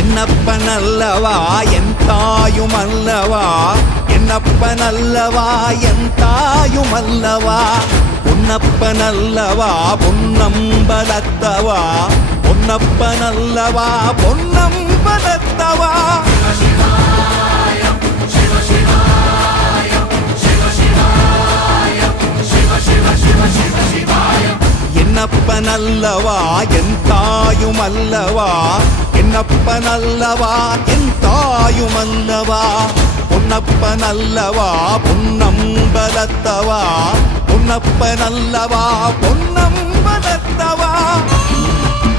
என்னப்பனல்லவா என் தாயுமல்லவா, என்னப்பனல்லவா என் தாயுமல்லவா, பொன்னப்பனல்லவா பொன்னம்பலத்தவா, பொன்னப்பனல்லவா பொன்னம்பலத்தவா. என்னப்பனல்லவா என் தாயுமல்லவா, என்னப்பனல்லவா என் தாயுமல்லவா, பொன்னப்பனல்லவா பொன்னம்பலத்தவா, பொன்னப்பனல்லவா பொன்னம்பலத்தவா.